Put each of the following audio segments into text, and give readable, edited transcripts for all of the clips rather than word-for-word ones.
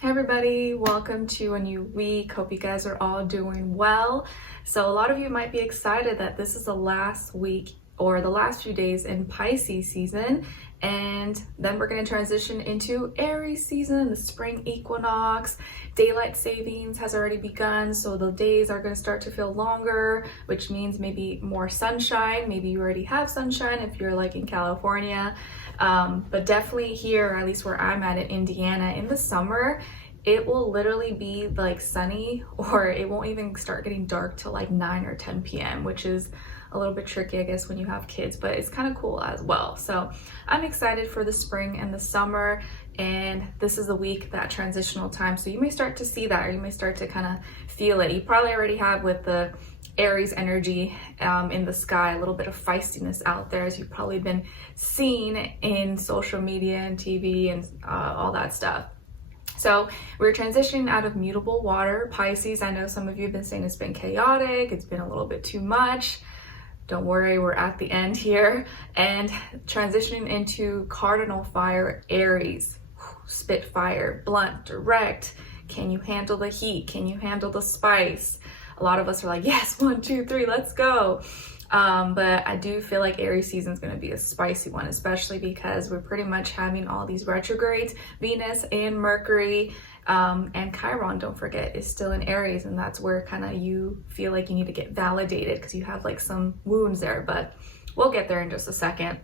Hey everybody, welcome to a new week. Hope you guys are all doing well. So a lot of you might be excited that this is the last week or the last few days in Pisces season, and then we're going to transition into Aries season, the spring equinox. Daylight savings has already begun, so the days are going to start to feel longer, which means maybe more sunshine. Maybe you already have sunshine if you're like in California. But definitely here, or at least where I'm at in Indiana, in the summer, it will literally be like sunny, or it won't even start getting dark till like 9 or 10 p.m., which is a little bit tricky, I guess, when you have kids, but it's kind of cool as well. So I'm excited for the spring and the summer, and this is the week, that transitional time. So you may start to see that, or you may start to kind of feel it. You probably already have with the Aries energy in the sky, a little bit of feistiness out there, as you've probably been seeing in social media and TV and all that stuff. So we're transitioning out of mutable water, Pisces. I know some of you have been saying it's been chaotic, it's been a little bit too much. Don't worry, we're at the end here. And transitioning into cardinal fire, Aries. Spitfire, blunt, direct. Can you handle the heat? Can you handle the spice? A lot of us are like, yes, 1, 2, 3, let's go. But I do feel like Aries season is going to be a spicy one, especially because we're pretty much having all these retrogrades. Venus and Mercury and Chiron, don't forget, is still in Aries, and that's where kind of you feel like you need to get validated because you have like some wounds there, but we'll get there in just a second.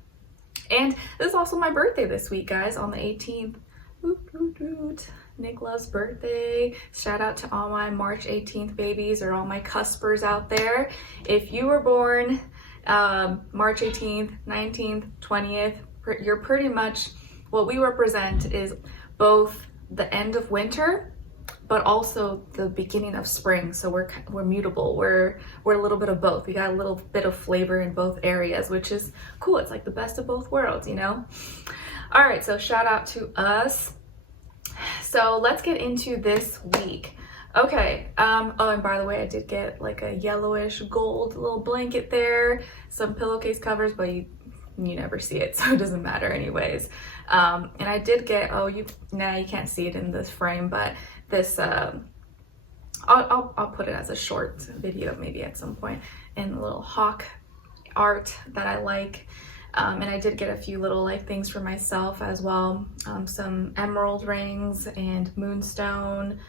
And this is also my birthday this week, guys, on the 18th. Woot, woot, woot. Nicloves' birthday. Shout out to all my March 18th babies, or all my cuspers out there. If you were born March 18th, 19th, 20th, you're pretty much, what we represent is both the end of winter, but also the beginning of spring. So we're mutable. We're a little bit of both. We got a little bit of flavor in both areas, which is cool. It's like the best of both worlds, you know? All right, so shout out to us. So let's get into this week. Okay, oh, and by the way, I did get like a yellowish gold little blanket there, some pillowcase covers, but you never see it, so it doesn't matter anyways. And I did get, you can't see it in this frame, but this, I'll put it as a short video maybe at some point, in a little hawk art that I like. And I did get a few little like things for myself as well. Some emerald rings and moonstone,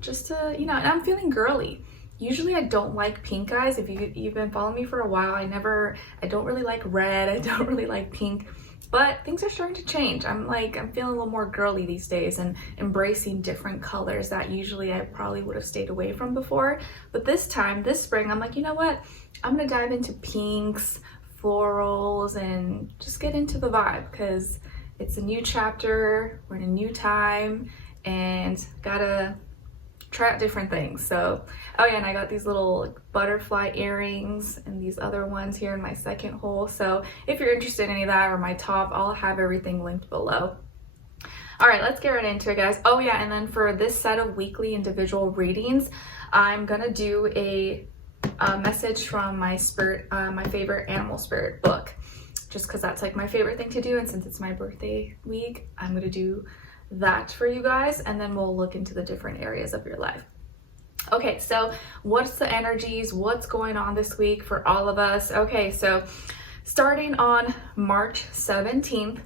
just to, and I'm feeling girly. Usually I don't like pink, guys. If you've been following me for a while, I don't really like red. I don't really like pink, but things are starting to change. I'm feeling a little more girly these days and embracing different colors that usually I probably would have stayed away from before. But this spring, I'm like, you know what? I'm gonna dive into pinks, florals, and just get into the vibe, because it's a new chapter, we're in a new time, and gotta try out different things. So, oh yeah, and I got these little butterfly earrings and these other ones here in my second hole. So if you're interested in any of that, or my top, I'll have everything linked below. All right, let's get right into it, guys. Oh yeah, and then for this set of weekly individual readings, I'm gonna do a message from my spirit, my favorite animal spirit book, just because that's like my favorite thing to do, and since it's my birthday week, I'm gonna do that for you guys, and then we'll look into the different areas of your life. Okay, so what's the energies, what's going on this week for all of us? Okay, so starting on March 17th,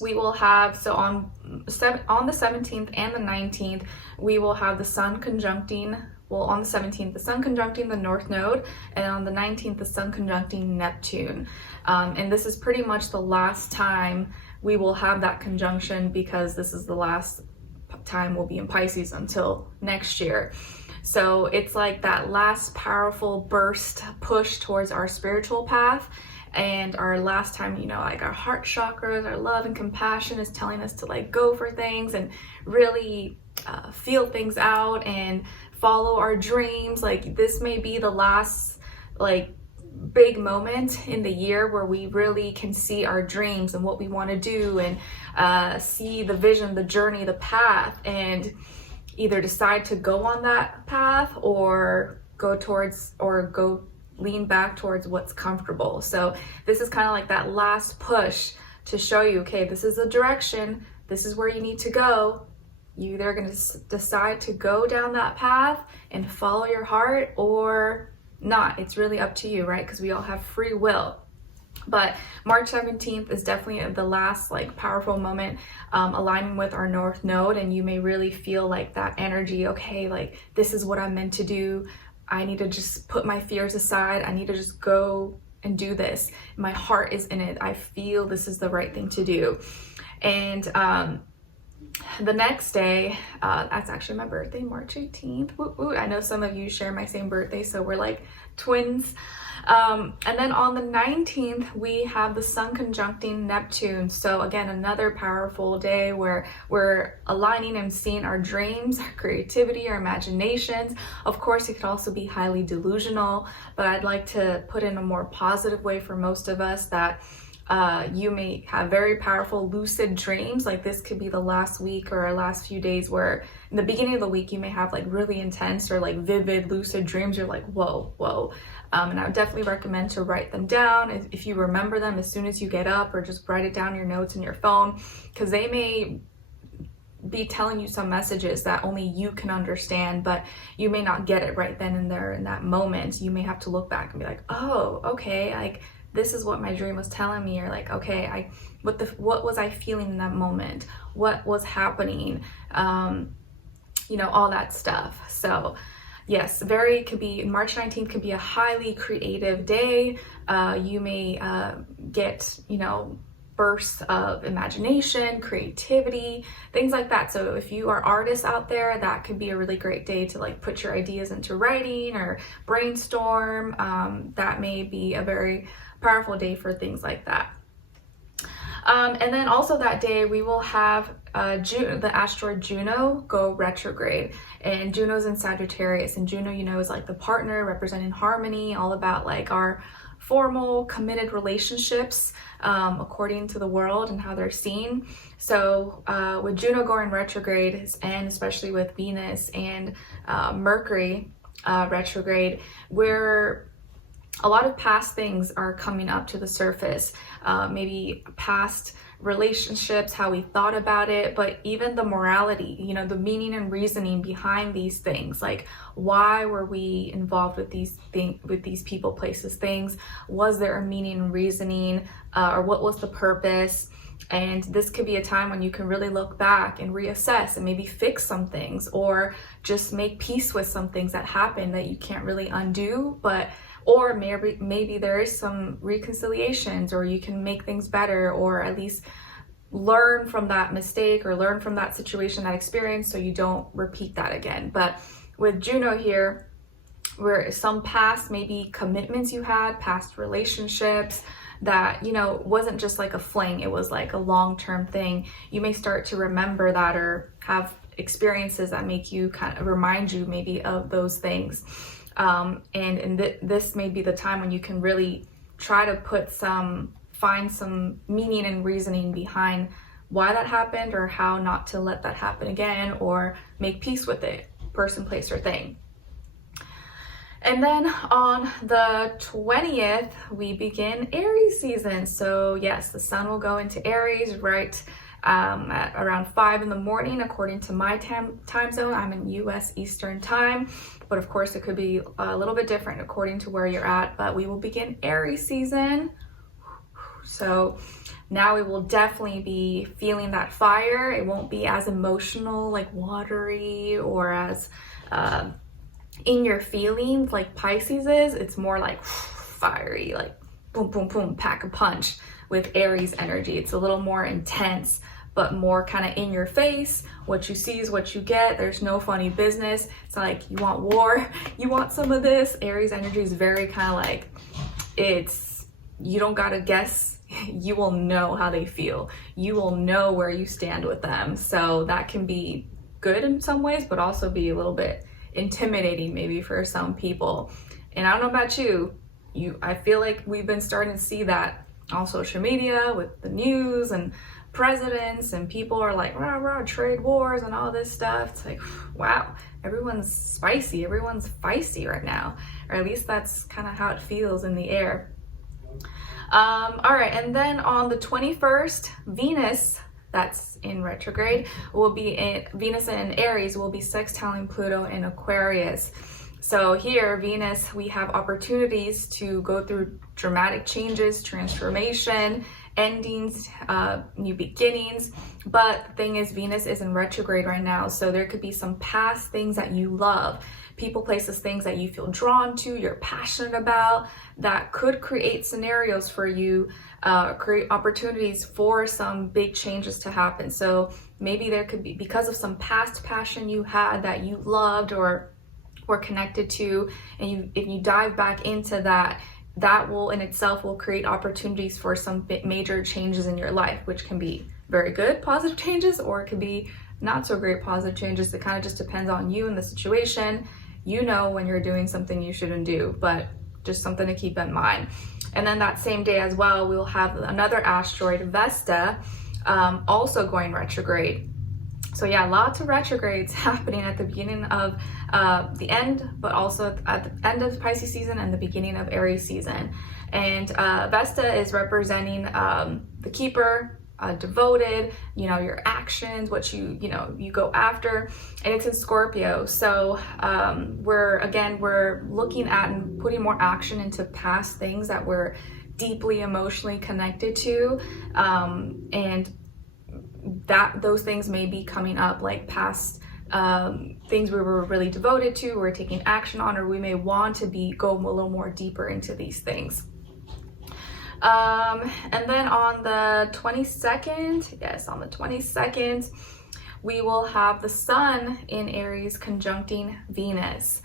we will have, on the 17th and the 19th, we will have the sun conjuncting, on the 17th, the sun conjuncting the North Node, and on the 19th, the sun conjuncting Neptune. And this is pretty much the last time we will have that conjunction, because this is the last time we'll be in Pisces until next year. So it's like that last powerful burst, push towards our spiritual path, and our last time, like our heart chakras, our love and compassion is telling us to like go for things and really feel things out and follow our dreams. Like this may be the last like big moment in the year where we really can see our dreams and what we want to do, and see the vision, the journey, the path, and either decide to go on that path or go lean back towards what's comfortable. So this is kind of like that last push to show you, okay, this is the direction, this is where you need to go, You either going to decide to go down that path and follow your heart or not. It's really up to you, right? Because we all have free will. But March 17th is definitely the last like powerful moment aligning with our North Node, and you may really feel like that energy. Okay, like this is what I'm meant to do. I need to just put my fears aside. I need to just go and do this. My heart is in it. I feel this is the right thing to do. And the next day, that's actually my birthday, March 18th. Woo woo. I know some of you share my same birthday, so we're like twins. And then on the 19th, we have the Sun conjuncting Neptune. So again, another powerful day where we're aligning and seeing our dreams, our creativity, our imaginations. Of course, it could also be highly delusional, but I'd like to put in a more positive way for most of us that you may have very powerful lucid dreams. Like this could be the last week or last few days where in the beginning of the week you may have like really intense or like vivid lucid dreams. You're like, whoa. And I would definitely recommend to write them down if you remember them as soon as you get up, or just write it down in your notes in your phone, because they may be telling you some messages that only you can understand, but you may not get it right then and there in that moment. You may have to look back and be like, oh, okay, like this is what my dream was telling me, or like, okay, what was I feeling in that moment? What was happening? All that stuff. So yes, March 19th could be a highly creative day. You may get, bursts of imagination, creativity, things like that. So if you are artists out there, that could be a really great day to like put your ideas into writing or brainstorm. That may be a very powerful day for things like that. And then also that day we will have the asteroid Juno go retrograde, and Juno's in Sagittarius, and Juno, is like the partner representing harmony, all about like our formal committed relationships according to the world and how they're seen. So with Juno going retrograde, and especially with Venus and Mercury retrograde, where a lot of past things are coming up to the surface, maybe past relationships, how we thought about it, but even the morality, the meaning and reasoning behind these things. Like, why were we involved with these people, places, things? Was there a meaning and reasoning, or what was the purpose? And this could be a time when you can really look back and reassess and maybe fix some things, or just make peace with some things that happened that you can't really undo, or maybe there is some reconciliations, or you can make things better, or at least learn from that mistake or learn from that situation, that experience, so you don't repeat that again. But with Juno here, where some past maybe commitments you had, past relationships that, wasn't just like a fling, it was like a long-term thing. You may start to remember that, or have experiences that make you kind of remind you maybe of those things. This may be the time when you can really try to find some meaning and reasoning behind why that happened, or how not to let that happen again, or make peace with it, person, place, or thing. And then on the 20th, we begin Aries season. So yes, the sun will go into Aries right at around 5 in the morning, according to my time zone. I'm in US Eastern time, but of course it could be a little bit different according to where you're at. But we will begin Aries season. So now we will definitely be feeling that fire. It won't be as emotional, like watery, or as in your feelings like Pisces is. It's more like fiery, like boom, boom, boom, pack a punch with Aries energy. It's a little more intense, but more kind of in your face. What you see is what you get. There's no funny business. It's not like you want war, you want some of this. Aries energy is very kind of like, you don't gotta guess. You will know how they feel. You will know where you stand with them. So that can be good in some ways, but also be a little bit intimidating maybe for some people. And I don't know about you, I feel like we've been starting to see that on social media with the news and presidents, and people are like, rah, rah, trade wars and all this stuff. It's like, wow, everyone's spicy, everyone's feisty right now, or at least that's kind of how it feels in the air. All right, and then on the 21st, Venus that's in retrograde, will be in Venus in Aries, will be sextiling Pluto in Aquarius. So here, Venus, we have opportunities to go through dramatic changes, transformation, endings, new beginnings. But the thing is, Venus is in retrograde right now, so there could be some past things that you love, people, places, things that you feel drawn to, you're passionate about, that could create scenarios for you, create opportunities for some big changes to happen. So maybe there could be, because of some past passion you had that you loved or were connected to, and if you dive back into that, that will in itself will create opportunities for some major changes in your life, which can be very good positive changes, or it could be not so great positive changes. It kind of just depends on you and the situation. You know when you're doing something you shouldn't do, but just something to keep in mind. And then that same day as well, we'll have another asteroid, Vesta, also going retrograde. So yeah, lots of retrogrades happening at the beginning of the end, but also at the end of Pisces season and the beginning of Aries season. And Vesta is representing the keeper, devoted, your actions, what you go after, and it's in Scorpio. So we're looking at and putting more action into past things that we're deeply emotionally connected to, and that those things may be coming up, like past things we were really devoted to, or taking action on, or we may want to go a little more deeper into these things. And then on the 22nd, we will have the Sun in Aries conjuncting Venus.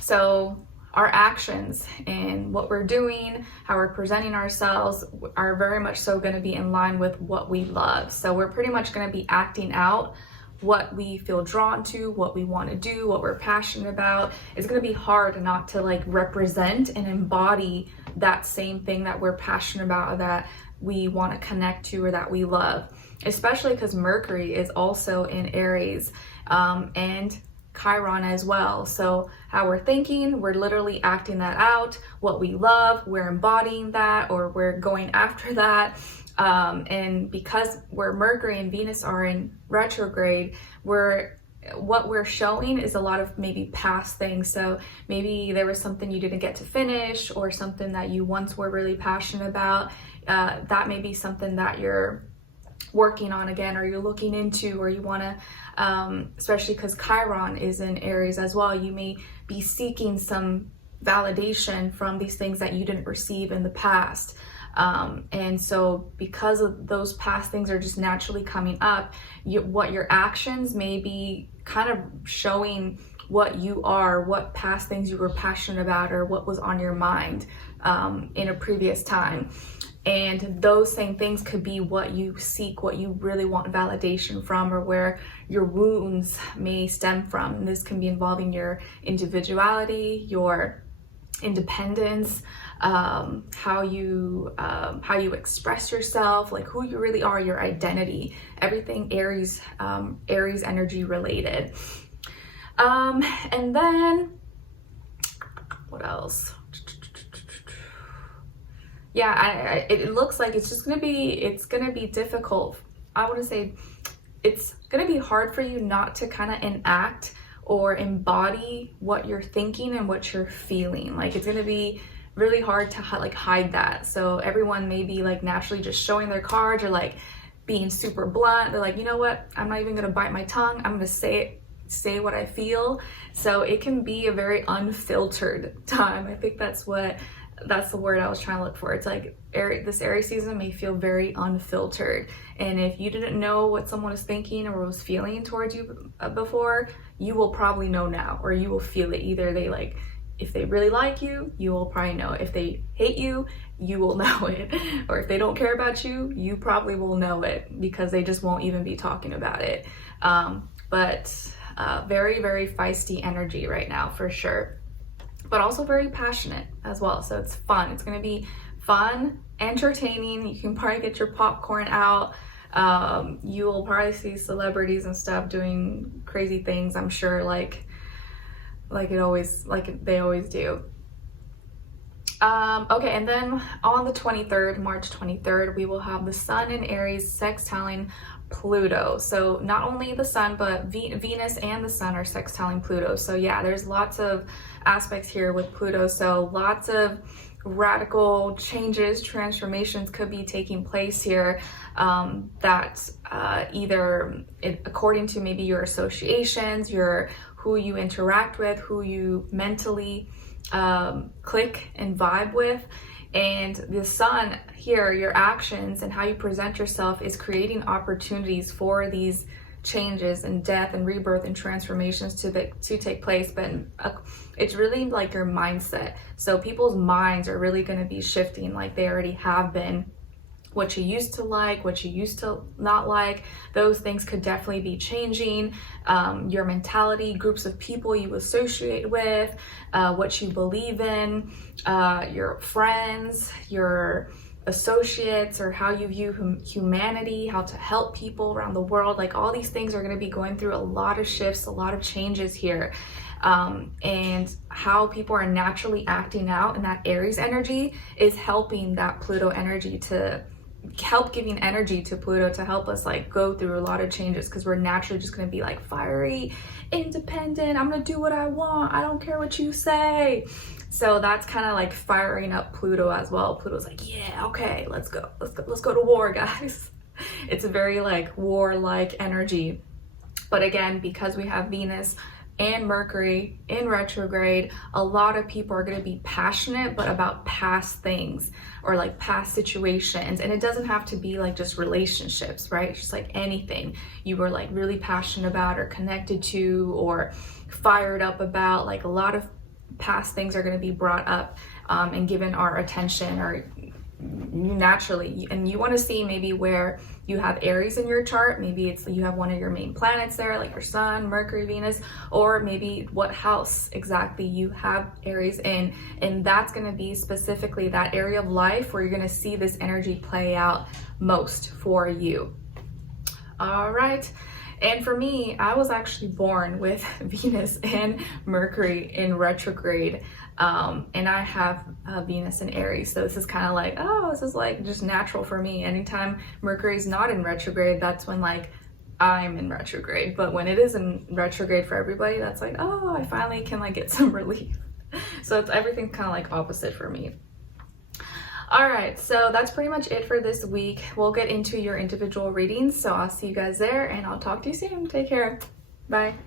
So our actions and what we're doing, how we're presenting ourselves, are very much so going to be in line with what we love. So we're pretty much going to be acting out what we feel drawn to, what we want to do, what we're passionate about. It's going to be hard not to represent and embody that same thing that we're passionate about, or that we want to connect to, or that we love, especially because Mercury is also in Aries, and Chiron as well. So how we're thinking, we're literally acting that out. What we love, we're embodying that, or we're going after that. And because Mercury and Venus are in retrograde, what we're showing is a lot of maybe past things. So maybe there was something you didn't get to finish, or something that you once were really passionate about. That may be something that you're working on again, or you're looking into, or you want to, especially because Chiron is in Aries as well, you may be seeking some validation from these things that you didn't receive in the past. And so because of those past things are just naturally coming up, what your actions may be kind of showing what you are, what past things you were passionate about, or what was on your mind in a previous time. And those same things could be what you seek, what you really want validation from, or where your wounds may stem from. And this can be involving your individuality, your independence, how you express yourself, like who you really are, your identity, everything Aries energy related. And then what else? Yeah, it looks like it's gonna be difficult. I want to say it's gonna be hard for you not to kind of enact or embody what you're thinking and what you're feeling. Like it's gonna be really hard to hide that. So everyone may be naturally just showing their cards, or being super blunt. They're like, you know what? I'm not even gonna bite my tongue. I'm gonna say what I feel. So it can be a very unfiltered time. I think that's the word I was trying to look for. It's this Aries season may feel very unfiltered. And if you didn't know what someone was thinking or was feeling towards you before, you will probably know now, or you will feel it. Either if they really like you, you will probably know. If they hate you, you will know it. Or if they don't care about you, you probably will know it, because they just won't even be talking about it. But very, very feisty energy right now for sure. But also very passionate as well. So it's fun. It's gonna be fun, entertaining. You can probably get your popcorn out. You will probably see celebrities and stuff doing crazy things, I'm sure, like they always do. Okay, and then on the 23rd, March 23rd, we will have the Sun in Aries sextiling Pluto. So not only the Sun, but Venus and the Sun are sextiling Pluto. So yeah, there's lots of aspects here with Pluto. So lots of radical changes, transformations could be taking place here, that either according to maybe your associations, who you interact with, who you mentally click and vibe with. And the Sun here, your actions and how you present yourself is creating opportunities for these changes and death and rebirth and transformations to take place. But it's really like your mindset. So people's minds are really going to be shifting, like they already have been. What you used to like, what you used to not like, those things could definitely be changing. Your mentality, groups of people you associate with, what you believe in, your friends, your associates, or how you view humanity, how to help people around the world. Like all these things are going to be going through a lot of shifts, a lot of changes here. And how people are naturally acting out, and that Aries energy is helping that Pluto energy to help, giving energy to Pluto to help us like go through a lot of changes, because we're naturally just going to be like fiery, independent, I'm going to do what I want, I don't care what you say. So that's kind of like firing up Pluto as well. Pluto's like, yeah, okay, let's go to war, guys. It's a very like warlike energy. But again, because we have Venus and Mercury in retrograde, a lot of people are going to be passionate, but about past things or like past situations. And it doesn't have to be like just relationships, right? It's just like anything you were like really passionate about or connected to or fired up about. Like a lot of past things are going to be brought up and given our attention, or naturally. And you want to see maybe where you have Aries in your chart. Maybe it's you have one of your main planets there, like your Sun, Mercury, Venus, or maybe what house exactly you have Aries in. And that's going to be specifically that area of life where you're going to see this energy play out most for you. All right. And for me, I was actually born with Venus and Mercury in retrograde. And I have Venus in Aries. So this is kind of like, oh, this is like just natural for me. Anytime Mercury's not in retrograde, that's when like I'm in retrograde. But when it is in retrograde for everybody, that's like, oh, I finally can like get some relief. So everything's kind of like opposite for me. All right, so that's pretty much it for this week. We'll get into your individual readings. So I'll see you guys there, and I'll talk to you soon. Take care. Bye.